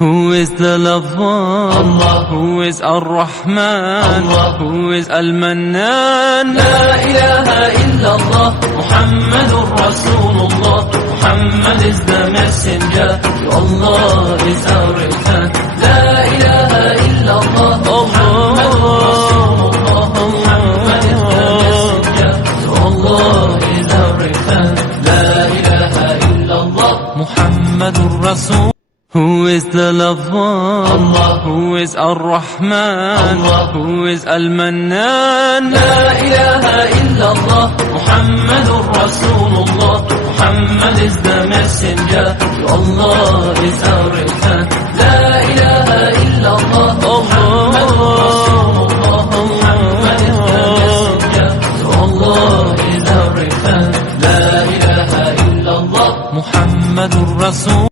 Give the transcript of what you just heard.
Who is the lover? Allah. Who is Ar-Rahman? Allah. Who is Al-Mannan? La ilaha illallah, Muhammadur Rasulullah. Muhammad is the messenger, to Allah is our return. La ilaha illallah, Muhammadur Rasulullah. Muhammad is the messenger, to Allah is our return. La ilaha illallah, Muhammadur Rasul. Who is the lover? Allah. Who is Ar-Rahman? Allah. Who is Al-Mannan? La ilaha illallah, Muhammadur Rasulullah. Muhammad is the messenger, to Allah is our return. La ilaha illallah, Muhammadur Rasulullah. Muhammad is the messenger, to Allah is our return. La ilaha illallah, Muhammadur Rasul.